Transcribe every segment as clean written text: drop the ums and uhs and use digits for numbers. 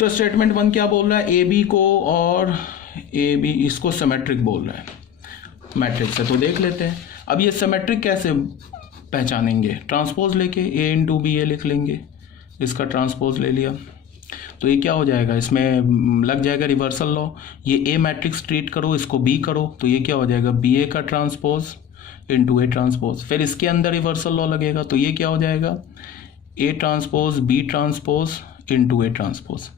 तो स्टेटमेंट 1 क्या बोल रहा है, ए बी को और ए बी इसको सिमेट्रिक बोल रहा है मैट्रिक्स है। तो देख लेते हैं अब ये सिमेट्रिक कैसे पहचानेंगे, ट्रांसपोज लेके ए इंटू बी ए लिख लेंगे, इसका ट्रांसपोज ले लिया तो ये क्या हो जाएगा, इसमें लग जाएगा रिवर्सल लॉ, ये ए मैट्रिक्स ट्रीट करो इसको बी करो तो ये क्या हो जाएगा बी ए का ट्रांसपोज इंटू ए ट्रांसपोज, फिर इसके अंदर रिवर्सल लॉ लगेगा तो ये क्या हो जाएगा A transpose B transpose into A transpose.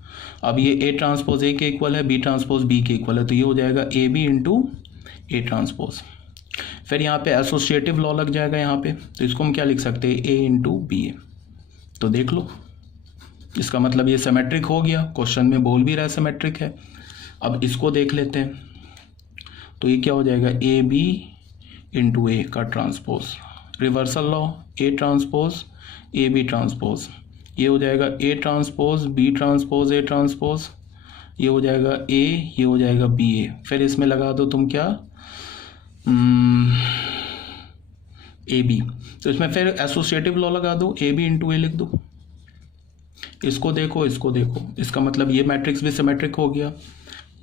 अब ये ए ट्रांसपोज ए के इक्वल है, बी ट्रांसपोज बी के इक्वल है तो ये हो जाएगा A B into A transpose. फिर यहाँ पे एसोसिएटिव लॉ लग जाएगा यहाँ पे, तो इसको हम क्या लिख सकते हैं ए इंटू बी ए। तो देख लो इसका मतलब ये सिमेट्रिक हो गया, क्वेश्चन में बोल भी रहा है सिमेट्रिक है। अब इसको देख लेते हैं तो ये क्या हो जाएगा ए बी इंटू ए का transpose, reversal law A transpose A B transpose, ये हो जाएगा A transpose B transpose A transpose, ये हो जाएगा ए, ये हो जाएगा बी ए। फिर इसमें लगा दो तुम क्या ए बी, तो इसमें फिर एसोसिएटिव लॉ लगा दो ए बी इंटू ए लिख दो, इसको देखो इसको देखो, इसका मतलब ये मैट्रिक्स भी सिमेट्रिक हो गया,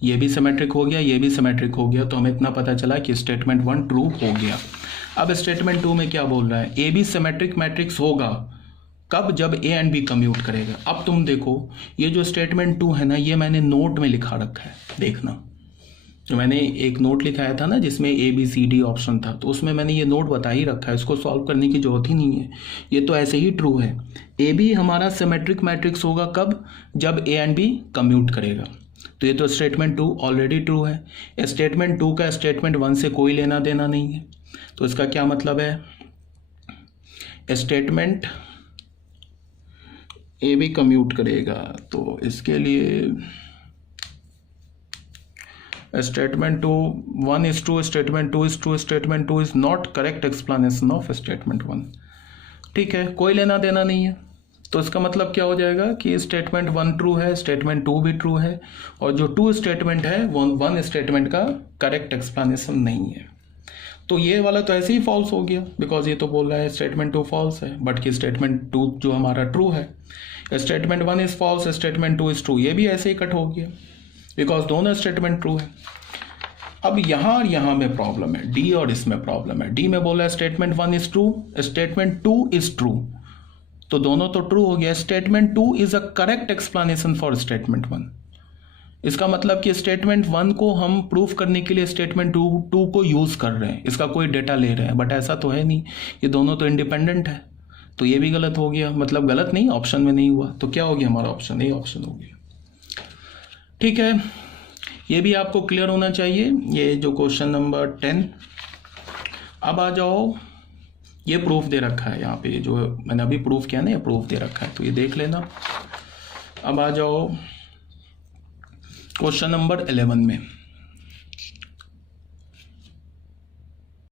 ये भी सिमेट्रिक हो गया, ये भी सिमेट्रिक हो गया, तो हमें इतना पता चला कि स्टेटमेंट 1 ट्रू हो गया। अब स्टेटमेंट 2 में क्या बोल रहा है, ए बी सिमेट्रिक मैट्रिक्स होगा कब, जब ए एंड बी कम्यूट करेगा। अब तुम देखो ये जो स्टेटमेंट 2 है ना, ये मैंने नोट में लिखा रखा है, देखना जो मैंने एक नोट लिखाया था ना जिसमें A B C D option था, तो उसमें मैंने ये नोट बता ही रखा है, इसको सॉल्व करने की जरूरत ही नहीं है, ये तो ऐसे ही ट्रू है। ए बी हमारा सिमेट्रिक मैट्रिक्स होगा कब, जब ए एंड बी कम्यूट करेगा, तो ये तो स्टेटमेंट 2 ऑलरेडी ट्रू है। स्टेटमेंट 2 का स्टेटमेंट 1 से कोई लेना देना नहीं है, तो इसका क्या मतलब है, स्टेटमेंट ए बी कम्यूट करेगा तो इसके लिए statement 2 1 is true, statement 2 is true, statement 2 is not correct explanation of statement 1। ठीक है, कोई लेना देना नहीं है, तो इसका मतलब क्या हो जाएगा कि स्टेटमेंट 1 ट्रू है, स्टेटमेंट 2 भी ट्रू है, और जो 2 स्टेटमेंट है वो 1 स्टेटमेंट का करेक्ट एक्सप्लेनेशन नहीं है। तो ये वाला तो ऐसे ही फॉल्स हो गया, बिकॉज ये तो बोल रहा है स्टेटमेंट 2 फॉल्स है, बट कि स्टेटमेंट 2 जो हमारा ट्रू है, statement 1 is false, statement 2 is true, ये भी ऐसे ही कट हो गया बिकॉज दोनों स्टेटमेंट ट्रू है। अब यहाँ और यहाँ में प्रॉब्लम है, डी और इसमें प्रॉब्लम है। डी में बोला है statement 1 is true, statement 2 is true, तो दोनों तो ट्रू हो गया। Statement 2 is a correct explanation for statement 1। इसका मतलब कि स्टेटमेंट 1 को हम प्रूफ करने के लिए स्टेटमेंट 2 को यूज कर रहे हैं, इसका कोई डेटा ले रहे हैं, बट ऐसा तो है नहीं, ये दोनों तो इंडिपेंडेंट है, तो ये भी गलत हो गया, मतलब गलत नहीं, ऑप्शन में नहीं हुआ, तो क्या हो गया हमारा ऑप्शन ए ऑप्शन हो गया। ठीक है, ये भी आपको क्लियर होना चाहिए, ये जो क्वेश्चन नंबर 10। अब आ जाओ, ये प्रूफ दे रखा है यहाँ पे, जो मैंने अभी प्रूफ किया ना, ये प्रूफ दे रखा है, तो ये देख लेना। अब आ जाओ क्वेश्चन नंबर 11 में।